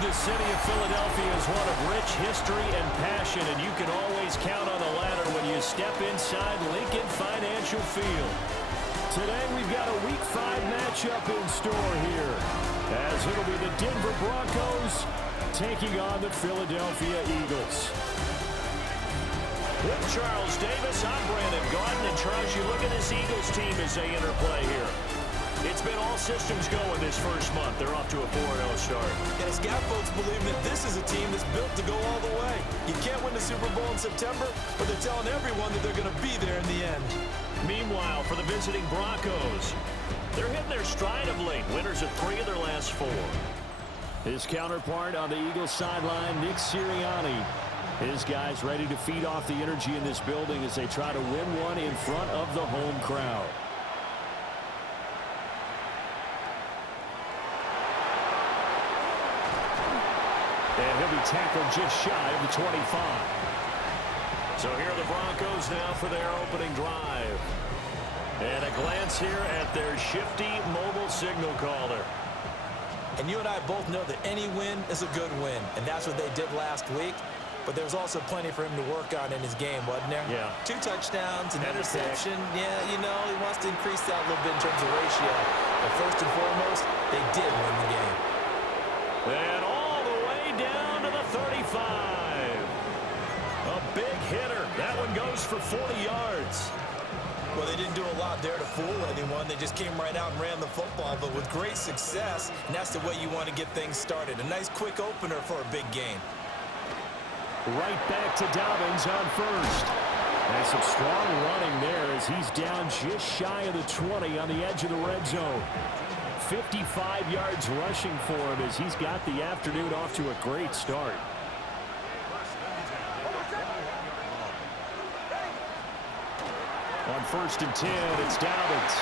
The city of Philadelphia is one of rich history and passion, and you can always count on the ladder when you step inside Lincoln Financial Field. Today we've got a Week 5 matchup in store here, as it'll be the Denver Broncos taking on the Philadelphia Eagles. With Charles Davis, I'm Brandon Gaudin, and Charles, you look at this Eagles team as they interplay here. It's been all systems going this first month. They're off to a 4-0 start. And Scout folks believe that this is a team that's built to go all the way. You can't win the Super Bowl in September, but they're telling everyone that they're going to be there in the end. Meanwhile, for the visiting Broncos, they're hitting their stride of late. Winners of 3 of their last 4. His counterpart on the Eagles sideline, Nick Sirianni. His guys ready to feed off the energy in this building as they try to win one in front of the home crowd. And he'll be tackled just shy of the 25. So here are the Broncos now for their opening drive. And a glance here at their shifty mobile signal caller. And you and I both know that any win is a good win, and that's what they did last week. But there's also plenty for him to work on in his game, wasn't there? Yeah. 2 touchdowns, an interception. Yeah, you know, he wants to increase that a little bit in terms of ratio. But first and foremost, they did win the game. And all the way down to the 35. A big hitter. That one goes for 40 yards. Well, they didn't do a lot there to fool anyone. They just came right out and ran the football, but with great success, and that's the way you want to get things started. A nice quick opener for a big game. Right back to Dobbins on first. And some strong running there as he's down just shy of the 20 on the edge of the red zone. 55 yards rushing for him as he's got the afternoon off to a great start. On 1st and 10, it's Dobbins.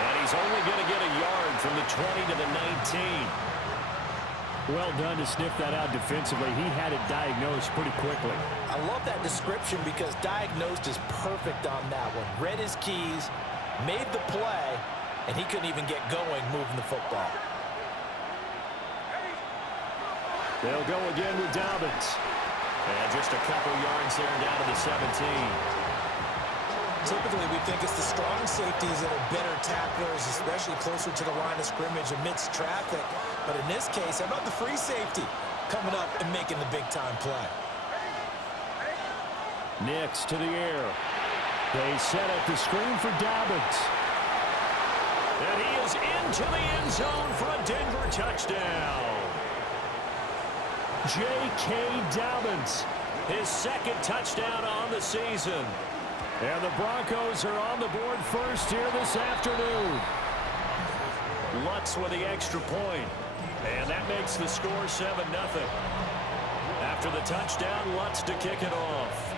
And he's only going to get a yard from the 20 to the 19. Well done to sniff that out defensively. He had it diagnosed pretty quickly. I love that description because diagnosed is perfect on that one. Read his keys, made the play, and he couldn't even get going moving the football. They'll go again with Dobbins. And just a couple yards there down to the 17. Typically, we think it's the strong safeties that are better tacklers, especially closer to the line of scrimmage amidst traffic. But in this case, how about the free safety coming up and making the big-time play? Next to the air. They set up the screen for Dobbins. And he is into the end zone for a Denver touchdown. J.K. Dobbins, his 2nd touchdown on the season. And the Broncos are on the board first here this afternoon. Lutz with the extra point. And that makes the score 7-0. After the touchdown, Lutz to kick it off.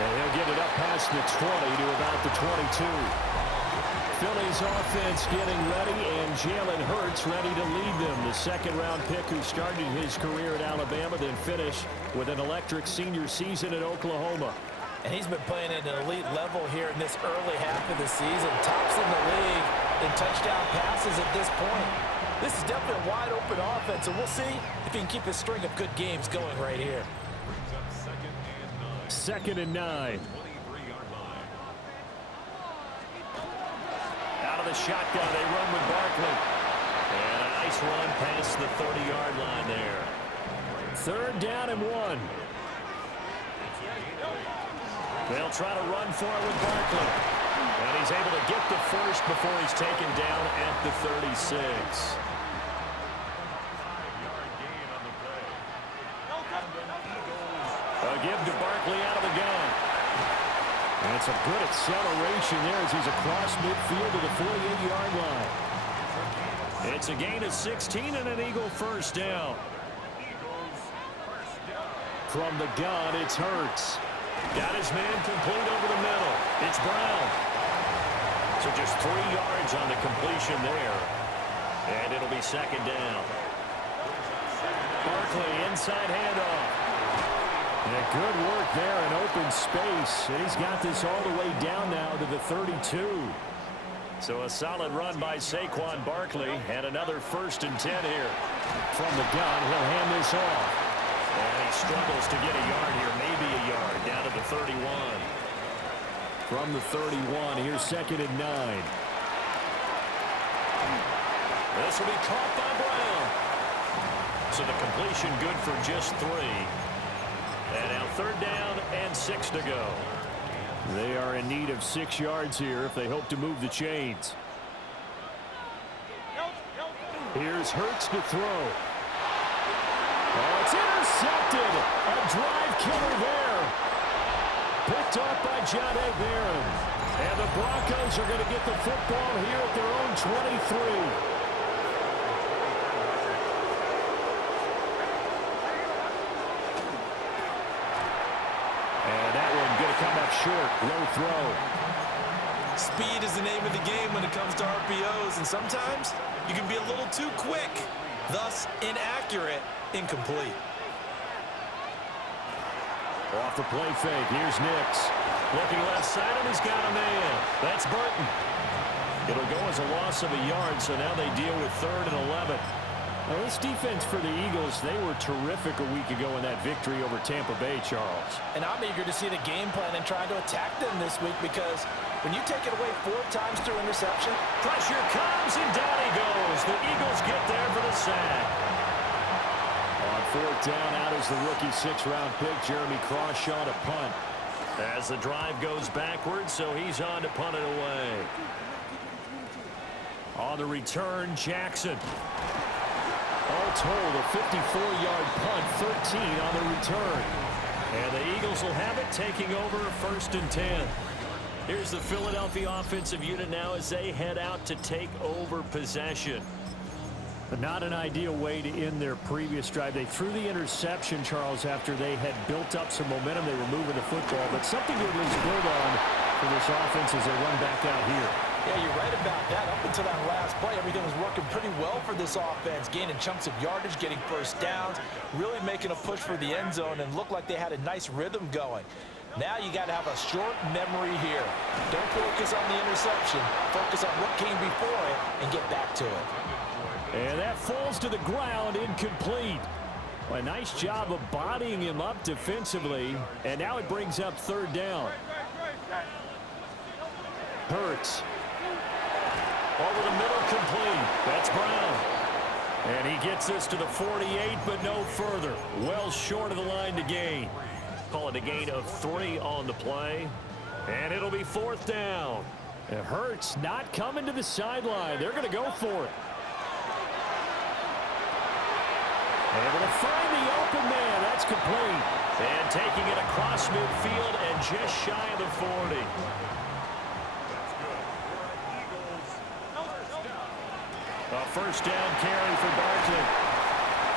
And he'll get it up past the 20 to about the 22. Philly's offense getting ready, and Jalen Hurts ready to lead them. The 2nd-round pick who started his career at Alabama, then finished with an electric senior season at Oklahoma. And he's been playing at an elite level here in this early half of the season. Tops in the league in touchdown passes at this point. This is definitely a wide-open offense, and we'll see if he can keep a string of good games going right here. 2nd and 9. Out of the shotgun, they run with Barkley. And a nice run past the 30-yard line there. 3rd down and 1. They'll try to run for it with Barkley. And he's able to get the first before he's taken down at the 36. A give to Barkley out of the gun. And it's a good acceleration there as he's across midfield to the 48-yard line. It's a gain of 16 and an Eagle first down. From the gun, it's Hurts. Got his man complete over the middle. It's Brown. So just 3 yards on the completion there. And it'll be 2nd down. Barkley inside handoff. And good work there in open space. And he's got this all the way down now to the 32. So a solid run by Saquon Barkley, and another 1st and 10 here. From the gun, he'll hand this off. And he struggles to get a yard here, maybe a yard, down to the 31. From the 31, here's 2nd and 9. This will be caught by Brown. So the completion good for just 3. And now 3rd down and 6 to go. They are in need of 6 yards here if they hope to move the chains. Here's Hurts to throw. Oh, it's intercepted. A drive killer there. Picked up by John Barron. And the Broncos are going to get the football here at their own 23. Come up short, low throw. Speed is the name of the game when it comes to RPOs, and sometimes you can be a little too quick, thus inaccurate, incomplete. Off the play fake, here's Nix. Looking left side, and he's got a man. That's Burton. It'll go as a loss of a yard, so now they deal with 3rd and 11. Well, this defense for the Eagles, they were terrific a week ago in that victory over Tampa Bay, Charles. And I'm eager to see the game plan and try to attack them this week, because when you take it away 4 times through interception, pressure comes and down he goes. The Eagles get there for the sack. On 4th down, out is the rookie 6th-round pick, Jeremy Crawshaw, to punt. As the drive goes backwards, so he's on to punt it away. On the return, Jackson. All told, a 54-yard punt, 13 on the return. And the Eagles will have it, taking over 1st and 10. Here's the Philadelphia offensive unit now as they head out to take over possession. But not an ideal way to end their previous drive. They threw the interception, Charles, after they had built up some momentum. They were moving the football, but something to at least build on for this offense as they run back out here. Yeah, you're right about that. Up until that last play, everything was working pretty well for this offense, gaining chunks of yardage, getting 1st downs, really making a push for the end zone, and looked like they had a nice rhythm going. Now you got to have a short memory here. Don't focus on the interception. Focus on what came before it and get back to it. And that falls to the ground, incomplete. A nice job of bodying him up defensively, and now it brings up 3rd down. Hurts. Over the middle, complete. That's Brown. And he gets this to the 48, but no further. Well short of the line to gain. Call it a gain of 3 on the play. And it'll be 4th down. It hurts not coming to the sideline. They're going to go for it. Able to find the open man. That's complete. And taking it across midfield and just shy of the 40. A 1st down carry for Barkley.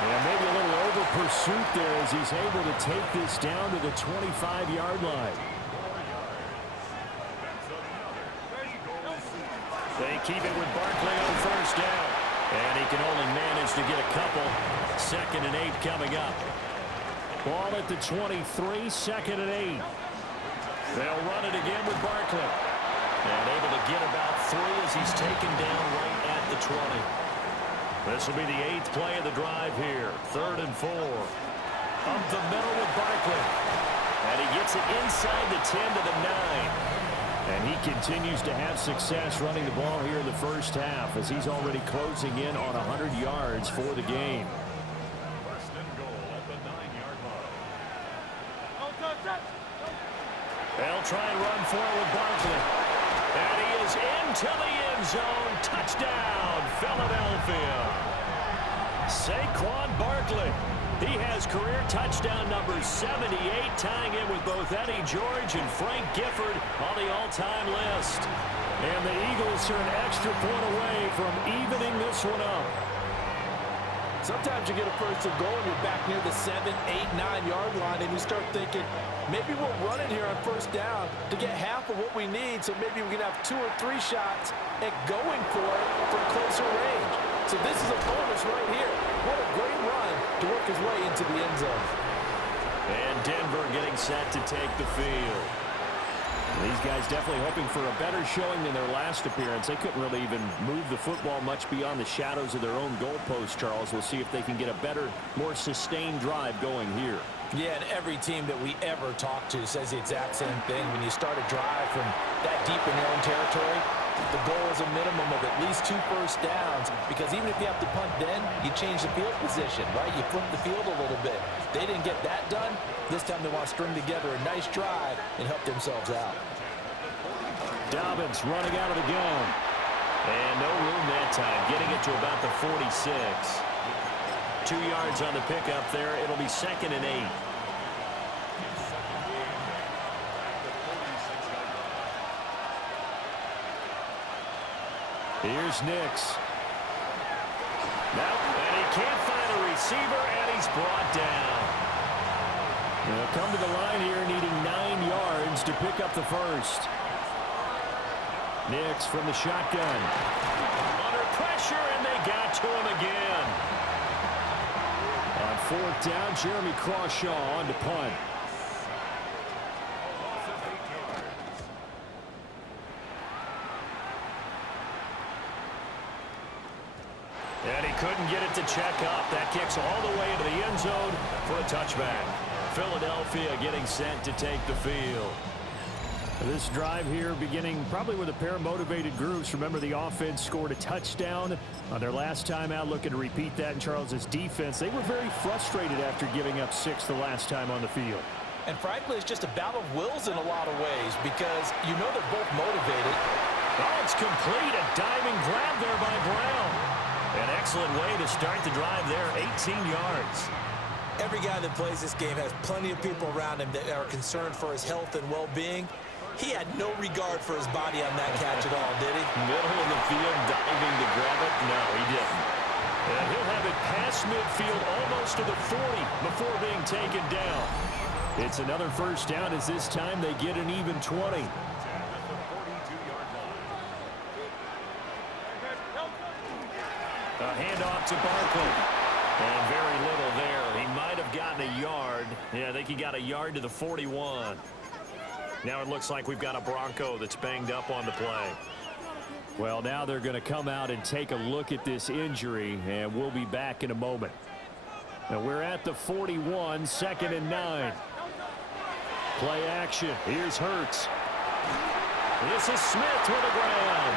And maybe a little over pursuit there as he's able to take this down to the 25-yard line. They keep it with Barkley on 1st down. And he can only manage to get a couple. 2nd and 8 coming up. Ball at the 23, 2nd and 8. They'll run it again with Barkley. And able to get about 3 as he's taken down right at the 20. This will be the 8th play of the drive here. 3rd and 4. Up the middle with Barkley. And he gets it inside the 10 to the 9. And he continues to have success running the ball here in the 1st half as he's already closing in on 100 yards for the game. 1st and goal at the 9-yard line. They'll try and run forward Barkley. And he is into the end zone. Touchdown, Philadelphia. Saquon Barkley. He has career touchdown number 78, tying in with both Eddie George and Frank Gifford on the all-time list. And the Eagles are an extra point away from evening this one up. Sometimes you get a 1st and goal and you're back near the 7, 8, 9-yard line, and you start thinking, maybe we'll run it here on 1st down to get half of what we need, so maybe we can have 2 or 3 shots at going for it from closer range. So this is a bonus right here. What a great run to work his way into the end zone. And Denver getting set to take the field. These guys definitely hoping for a better showing than their last appearance. They couldn't really even move the football much beyond the shadows of their own goalpost, Charles. We'll see if they can get a better, more sustained drive going here. Yeah, and every team that we ever talk to says the exact same thing. When you start a drive from that deep in their own territory, the goal is a minimum of at least 2 first downs, because even if you have to punt then, you change the field position, right? You flip the field a little bit. They didn't get that done. This time they want to string together a nice drive and help themselves out. Dobbins running out of the gun. And no room that time, getting it to about the 46. 2 yards on the pickup there. It'll be 2nd and 8. Here's Nix. And he can't find a receiver, and he's brought down. They'll come to the line here needing 9 yards to pick up the first. Nix from the shotgun. Under pressure, and they got to him again. On 4th down, Jeremy Crawshaw on to punt. And he couldn't get it to check up. That kicks all the way into the end zone for a touchback. Philadelphia getting set to take the field. This drive here beginning probably with a pair of motivated groups. Remember, the offense scored a touchdown on their last time out, looking to repeat that in Charles's defense. They were very frustrated after giving up 6 the last time on the field. And frankly, it's just a battle of wills in a lot of ways, because you know they're both motivated. Oh, it's complete. A diving grab there by Brown. An excellent way to start the drive there, 18 yards. Every guy that plays this game has plenty of people around him that are concerned for his health and well-being. He had no regard for his body on that catch at all, did he? Middle of the field, diving to grab it? No, he didn't. And he'll have it past midfield, almost to the 40 before being taken down. It's another first down, as this time they get an even 20. A handoff to Barkley. And very little there. He might have gotten a yard. Yeah, I think he got a yard to the 41. Now it looks like we've got a Bronco that's banged up on the play. Well, now they're going to come out and take a look at this injury, and we'll be back in a moment. Now we're at the 41, 2nd and 9. Play action. Here's Hurts. This is Smith with the ground.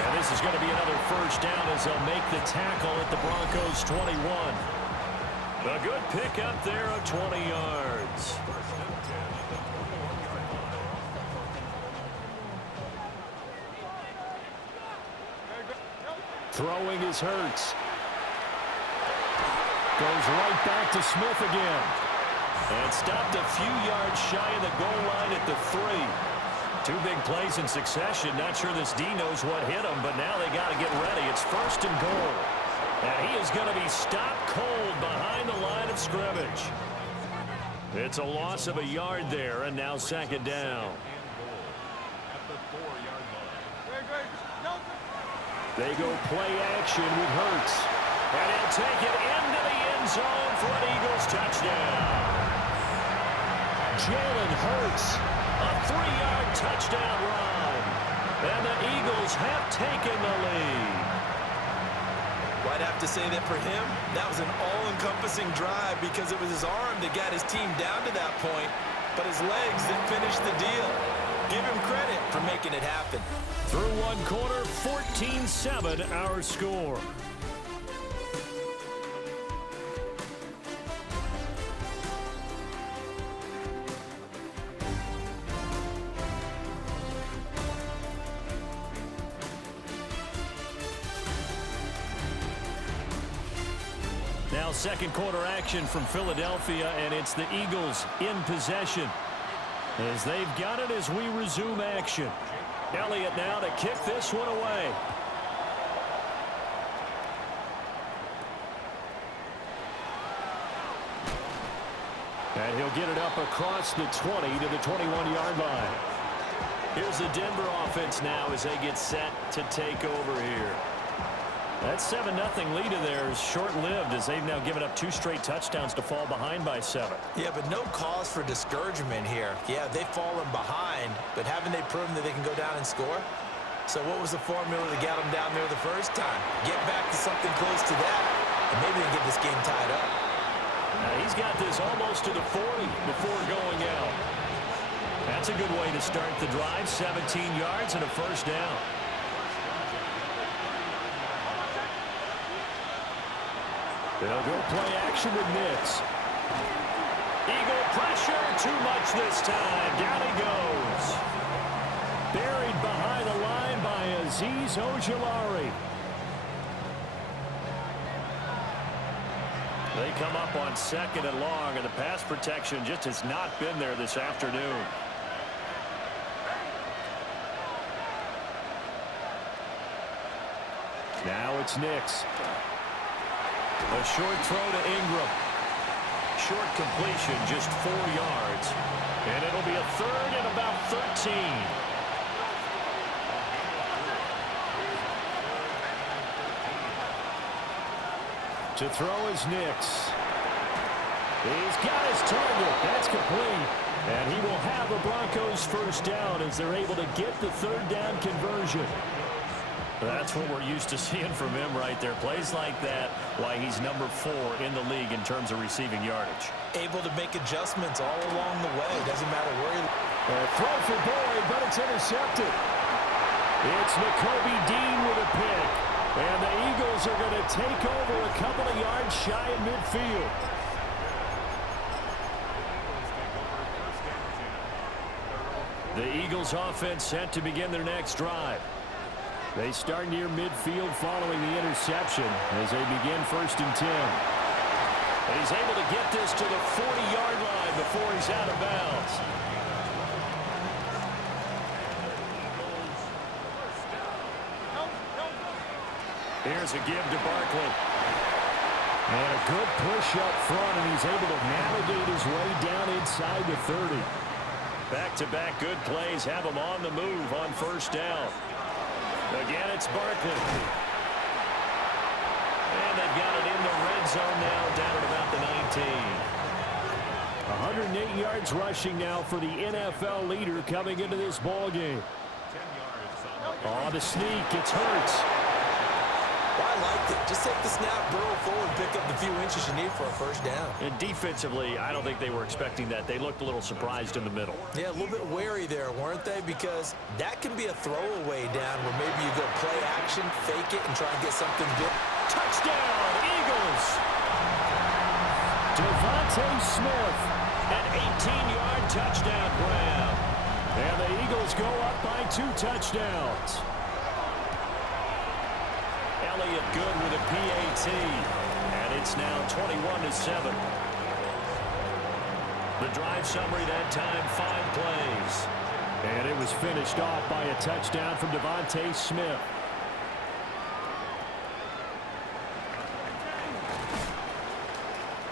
And this is going to be another first down as they'll make the tackle at the Broncos' 21. A good pickup there of 20 yards. Throwing is Hurts. Goes right back to Smith again. And stopped a few yards shy of the goal line at the 3. 2 big plays in succession. Not sure this D knows what hit him, but now they got to get ready. It's 1st and goal. And he is going to be stopped cold behind the line of scrimmage. It's a loss of a yard there, and now 2nd down. They go play action with Hurts. And he'll take it into the end zone for an Eagles touchdown. Jalen Hurts, a 3-yard touchdown run. And the Eagles have taken the lead. Well, I'd have to say that for him, that was an all-encompassing drive, because it was his arm that got his team down to that point, but his legs that finished the deal. Give him credit for making it happen. Through 1 quarter, 14-7 our score. Now 2nd quarter action from Philadelphia, and it's the Eagles in possession, as they've got it as we resume action. Elliott now to kick this one away. And he'll get it up across the 20 to the 21-yard line. Here's the Denver offense now as they get set to take over here. That 7-0 lead of theirs short-lived as they've now given up 2 straight touchdowns to fall behind by 7. Yeah, but no cause for discouragement here. Yeah, they've fallen behind, but haven't they proven that they can go down and score? So what was the formula that got them down there the first time? Get back to something close to that, and maybe they can get this game tied up. He's got this almost to the 40 before going out. That's a good way to start the drive. 17 yards and a first down. They'll go play action with Nix. Eagle pressure, too much this time. Down he goes. Buried behind the line by Azeez Ojulari. They come up on 2nd and long, and the pass protection just has not been there this afternoon. Now it's Nix. A short throw to Ingram. Short completion, just 4 yards. And it'll be a 3rd and about 13. To throw is Nix. He's got his target. That's complete. And he will have a Broncos first down as they're able to get the 3rd down conversion. That's what we're used to seeing from him right there. Plays like that, why he's number 4 in the league in terms of receiving yardage. Able to make adjustments all along the way. Doesn't matter where he... Throw for Boyd, but it's intercepted. It's Nakobe Dean with a pick. And the Eagles are going to take over a couple of yards shy of midfield. The Eagles offense set to begin their next drive. They start near midfield following the interception as they begin 1st and 10. And he's able to get this to the 40-yard line before he's out of bounds. Here's a give to Barkley. And a good push up front, and he's able to navigate his way down inside the 30. Back-to-back good plays have him on the move on 1st down. Again, it's Barkley. And they've got it in the red zone now, down at about the 19. 108 yards rushing now for the NFL leader coming into this ball game. Oh, the sneak, it's Hurts. Well, I liked it. Just take the snap, burrow forward, pick up the few inches you need for a first down. And defensively, I don't think they were expecting that. They looked a little surprised in the middle. Yeah, a little bit wary there, weren't they? Because that can be a throwaway down where maybe you go play action, fake it, and try and get something good. Touchdown, Eagles! Devontae Smith, an 18-yard touchdown grab. And the Eagles go up by 2 touchdowns. Elliott good with a PAT, and it's now 21-7. The drive summary that time, 5 plays. And it was finished off by a touchdown from Devontae Smith.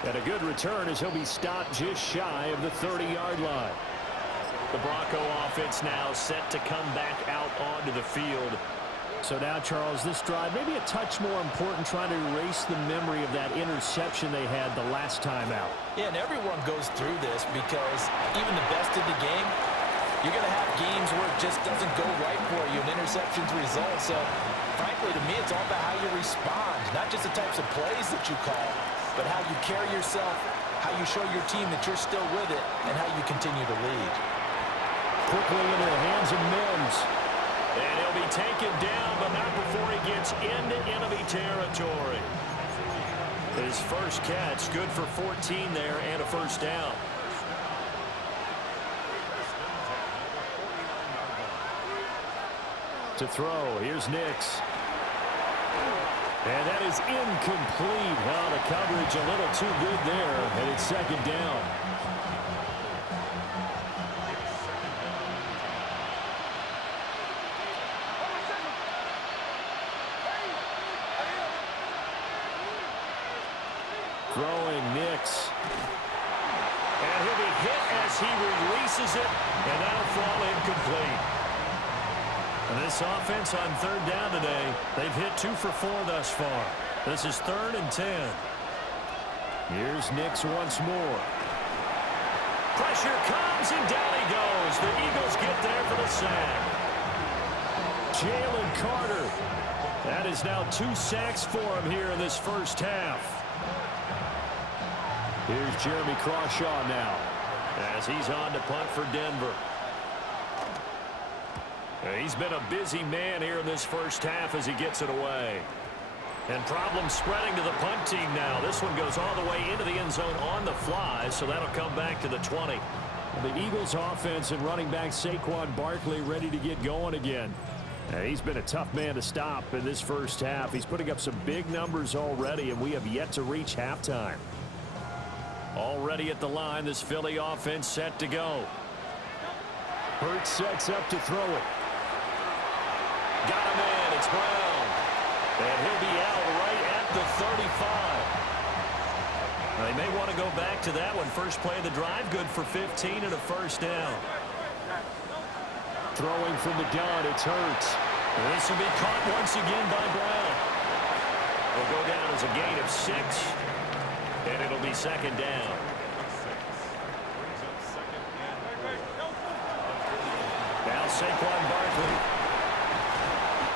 And a good return as he'll be stopped just shy of the 30-yard line. The Bronco offense now set to come back out onto the field. So now, Charles, this drive maybe a touch more important, trying to erase the memory of that interception they had the last time out. Yeah, and everyone goes through this because even the best in the game, you're going to have games where it just doesn't go right for you, and interceptions result. So, frankly, to me, it's all about how you respond, not just the types of plays that you call, but how you carry yourself, how you show your team that you're still with it, and how you continue to lead. Quickly into the hands of Mims. And he'll be taken down, but not before he gets into enemy territory. His first catch, good for 14 there and a first down. To throw, here's Nix. And that is incomplete. Well, the coverage a little too good there, and it's 2nd down. Throwing Nix. And he'll be hit as he releases it, and that'll fall incomplete. And this offense on third down today, they've hit 2 for 4 thus far. This is 3rd and 10. Here's Nix once more. Pressure comes, and down he goes. The Eagles get there for the sack. Jalen Carter. That is now 2 sacks for him here in this first half. Here's Jeremy Crawshaw now as he's on to punt for Denver. He's been a busy man here in this first half as he gets it away. And problems spreading to the punt team now. This one goes all the way into the end zone on the fly, so that'll come back to the 20. The Eagles offense and running back Saquon Barkley ready to get going again. He's been a tough man to stop in this first half. He's putting up some big numbers already, and we have yet to reach halftime. Already at the line, this Philly offense set to go. Hurts sets up to throw it. Got him in. It's Brown. And he'll be out right at the 35. They may want to go back to that one. First play of the drive, good for 15 and a first down. Throwing from the gun, it's Hurts. This will be caught once again by Brown. Will go down as a gain of 6, and it'll be 2nd down. Now Saquon Barkley.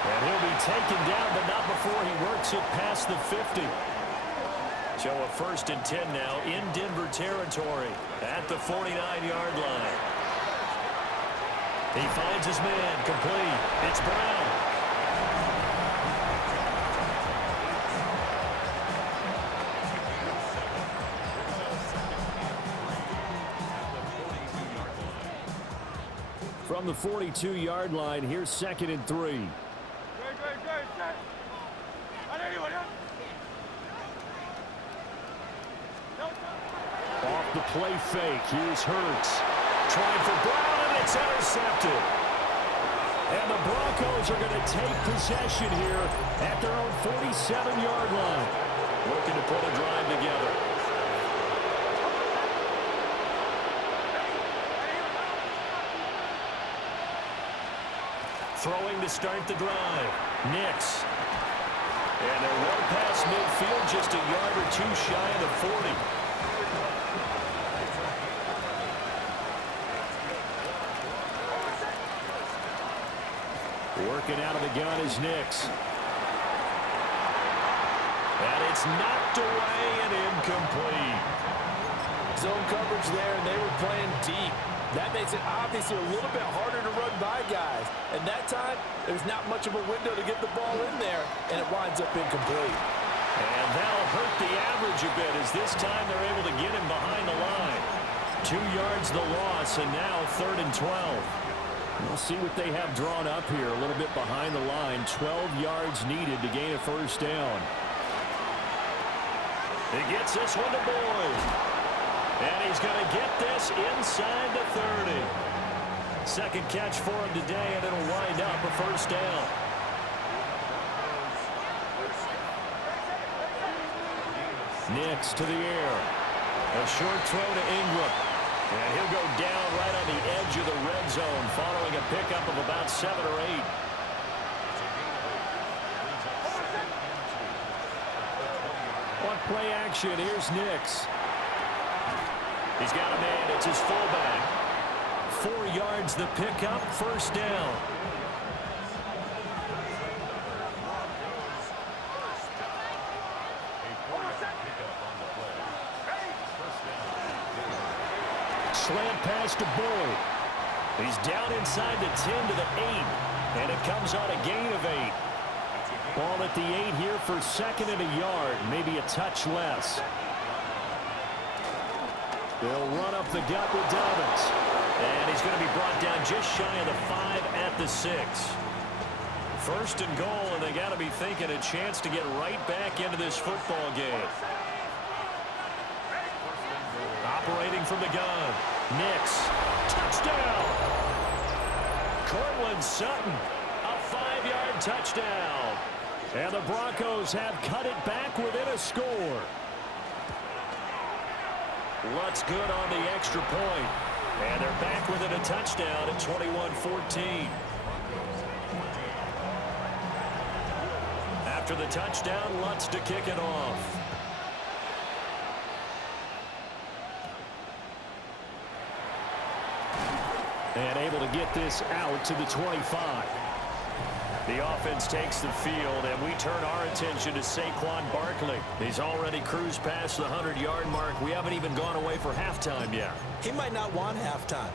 And he'll be taken down, but not before he works it past the 50. So a 1st and 10 now in Denver territory at the 49-yard line. He finds his man, complete. It's Brown. From the 42-yard line, here's 2nd and 3. Off the play fake, here's Hurts. Trying for Brown, and it's intercepted. And the Broncos are going to take possession here at their own 47-yard line. Looking to put a drive together. Throwing to start the drive. Nix. And they're one past midfield, just a yard or 2 shy of the 40. Working out of the gun is Nix. And it's knocked away and incomplete. Zone coverage there, and they were playing deep. That makes it obviously a little bit harder to run by guys. And that time, there's not much of a window to get the ball in there, and it winds up incomplete. And that'll hurt the average a bit as this time they're able to get him behind the line. 2 yards the loss, and now 3rd and 12. We'll see what they have drawn up here a little bit behind the line. 12 yards needed to gain a first down. He gets this one to Boyd. And he's going to get this inside the 30. Second catch for him today, and it'll wind up a first down. Nix to the air. A short throw to Ingram. And he'll go down right on the edge of the red zone following a pickup of about 7 or 8. On play action, here's Nix. He's got a man. It's his fullback. 4 yards the pickup, first down. Slant pass to Boyd. He's down inside the 10 to the 8. And it comes on a gain of 8. Ball at the 8 here for 2nd and a yard. Maybe a touch less. They'll run up the gut with Dobbins. And he's going to be brought down just shy of the 5 at the 6. 1st and goal, and they got to be thinking a chance to get right back into this football game. Operating from the gun. Nix. Touchdown. Cortland Sutton. A 5-yard touchdown. And the Broncos have cut it back within a score. Lutz good on the extra point. And they're back within a touchdown at 21-14. After the touchdown, Lutz to kick it off. And able to get this out to the 25. The offense takes the field, and we turn our attention to Saquon Barkley. He's already cruised past the 100-yard mark. We haven't even gone away for halftime yet. He might not want halftime.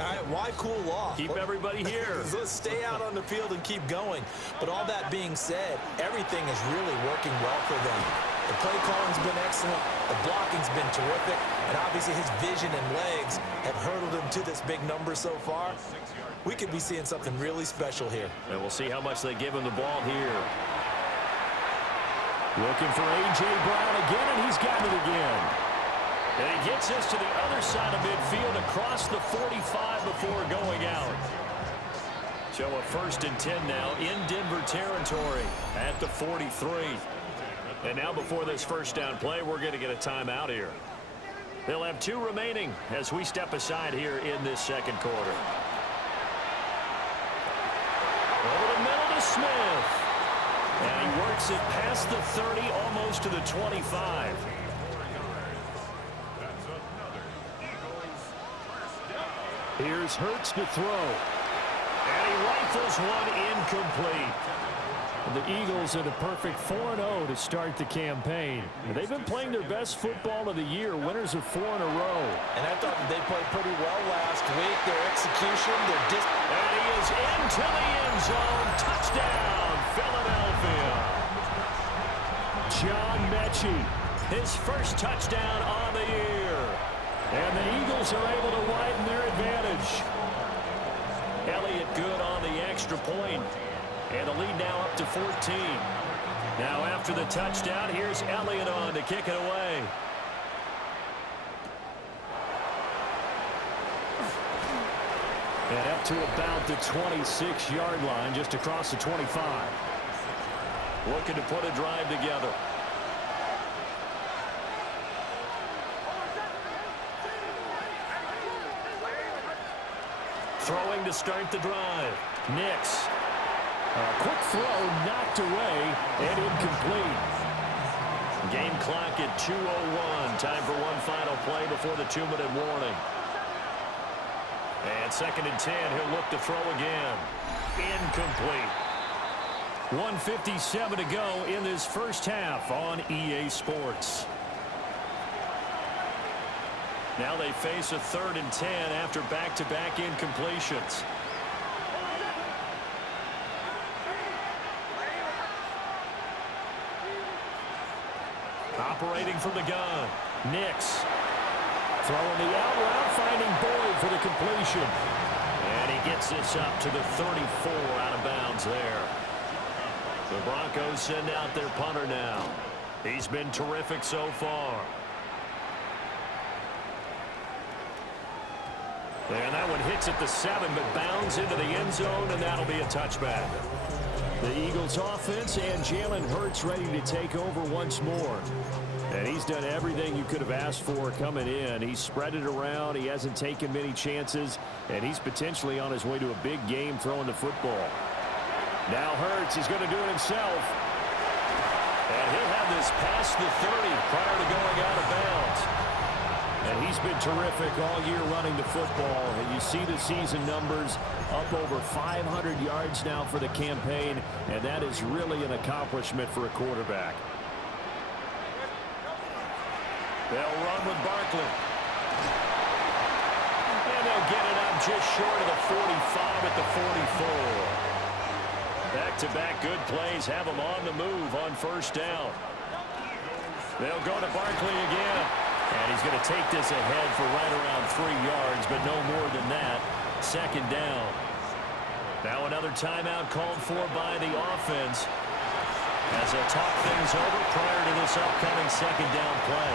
All right, why cool off? Keep everybody here. Let's stay out on the field and keep going. But all that being said, everything is really working well for them. The play calling's been excellent. The blocking's been terrific. And obviously his vision and legs have hurdled him to this big number so far. We could be seeing something really special here. And we'll see how much they give him the ball here. Looking for A.J. Brown again, and he's got it again. And he gets us to the other side of midfield across the 45 before going out. So a 1st and 10 now in Denver territory at the 43. And now before this first down play, we're going to get a timeout here. They'll have 2 remaining as we step aside here in this second quarter. Over the middle to Smith. And he works it past the 30, almost to the 25. Here's Hurts to throw. And he rifles one incomplete. The Eagles at a perfect 4-0 to start the campaign. They've been playing their best football of the year, winners of 4 in a row. And I thought that they played pretty well last week. Their execution, and he is into the end zone. Touchdown, Philadelphia. John Mechie, his first touchdown on the year. And the Eagles are able to widen their advantage. Elliott good on the extra point. And the lead now up to 14. Now after the touchdown, here's Elliott on to kick it away. And up to about the 26-yard line, just across the 25. Looking to put a drive together. Throwing to start the drive. Nix. A quick throw knocked away and incomplete. Game clock at 2:01. Time for one final play before the 2-minute warning. And 2nd and 10. He'll look to throw again. Incomplete. 1:57 to go in this first half on EA Sports. Now they face a 3rd and 10 after back-to-back incompletions. Operating from the gun. Nix. Throwing the out route, finding Boyd for the completion. And he gets this up to the 34 out of bounds there. The Broncos send out their punter now. He's been terrific so far. And that one hits at the 7, but bounds into the end zone, and that'll be a touchback. The Eagles offense and Jalen Hurts ready to take over once more. And he's done everything you could have asked for coming in. He's spread it around. He hasn't taken many chances. And he's potentially on his way to a big game throwing the football. Now Hurts is going to do it himself. And he'll have this past the 30 prior to going out of bounds. And he's been terrific all year running the football. And you see the season numbers up over 500 yards now for the campaign. And that is really an accomplishment for a quarterback. They'll run with Barkley. And they'll get it up just short of the 45 at the 44. Back-to-back good plays have them on the move on first down. They'll go to Barkley again. And he's going to take this ahead for right around 3 yards, but no more than that. 2nd down. Now another timeout called for by the offense as they'll talk things over prior to this upcoming 2nd down play.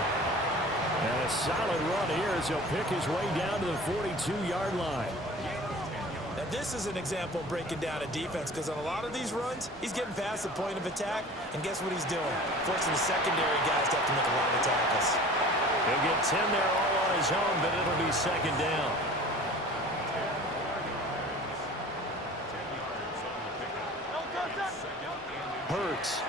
And a solid run here as he'll pick his way down to the 42-yard line. Now this is an example of breaking down a defense, because on a lot of these runs, he's getting past the point of attack, and guess what he's doing? Forcing the secondary guys to have to make a lot of tackles. He'll get 10 there all on his own, but it'll be 2nd down. Hurts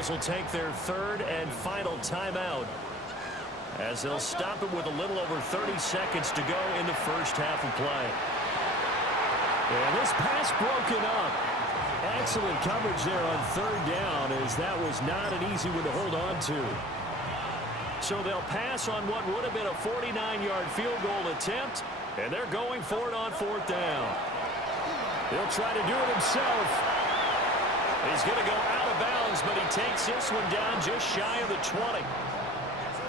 Eagles will take their third and final timeout, as they'll stop it with a little over 30 seconds to go in the first half of play. And this pass broken up. Excellent coverage there on third down, as that was not an easy one to hold on to. So they'll pass on what would have been a 49-yard field goal attempt, and they're going for it on fourth down. He'll try to do it himself. He's going to go out of bounds, but he takes this one down just shy of the 20.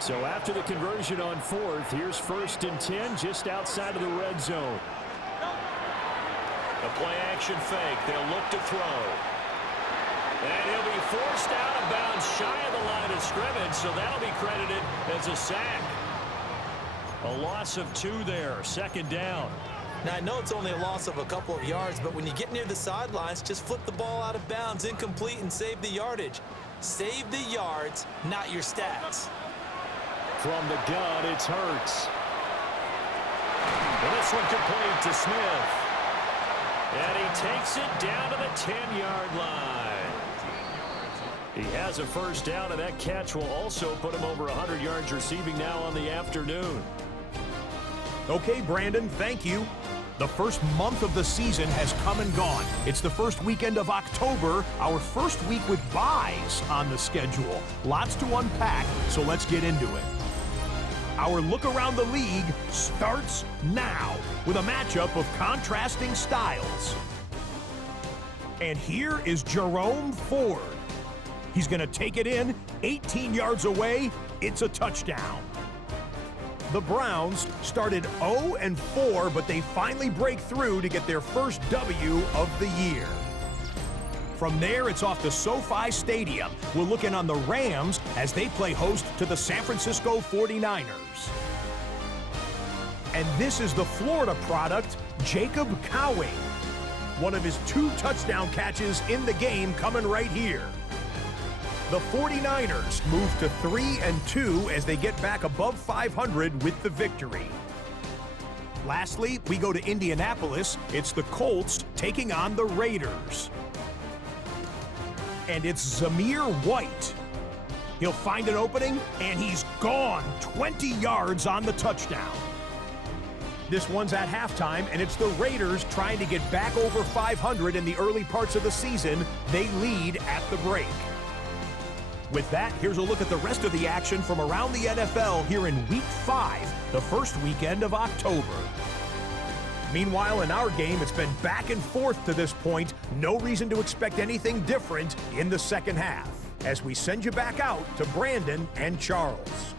So after the conversion on fourth, here's 1st and 10 just outside of the red zone. The play-action fake. They'll look to throw. And he'll be forced out of bounds shy of the line of scrimmage, so that'll be credited as a sack. A loss of 2 there, 2nd down. Now, I know it's only a loss of a couple of yards, but when you get near the sidelines, just flip the ball out of bounds, incomplete, and save the yardage. Save the yards, not your stats. From the gun, it's Hurts. And this one complete to Smith. And he takes it down to the 10-yard line. He has a first down, and that catch will also put him over 100 yards receiving now on the afternoon. Okay, Brandon, thank you. The first month of the season has come and gone. It's the first weekend of October, our first week with byes on the schedule. Lots to unpack, so let's get into it. Our look around the league starts now with a matchup of contrasting styles. And here is Jerome Ford. He's going to take it in, 18 yards away. It's a touchdown. The Browns started 0-4, but they finally break through to get their first W of the year. From there, it's off to SoFi Stadium. We're looking on the Rams as they play host to the San Francisco 49ers. And this is the Florida product, Jacob Cowing. One of his 2 touchdown catches in the game coming right here. The 49ers move to 3-2 as they get back above 500 with the victory. Lastly, we go to Indianapolis. It's the Colts taking on the Raiders. And it's Zamir White. He'll find an opening, and he's gone 20 yards on the touchdown. This one's at halftime, and it's the Raiders trying to get back over 500 in the early parts of the season. They lead at the break. With that, here's a look at the rest of the action from around the NFL here in Week 5, the first weekend of October. Meanwhile, in our game, it's been back and forth to this point. No reason to expect anything different in the second half, as we send you back out to Brandon and Charles.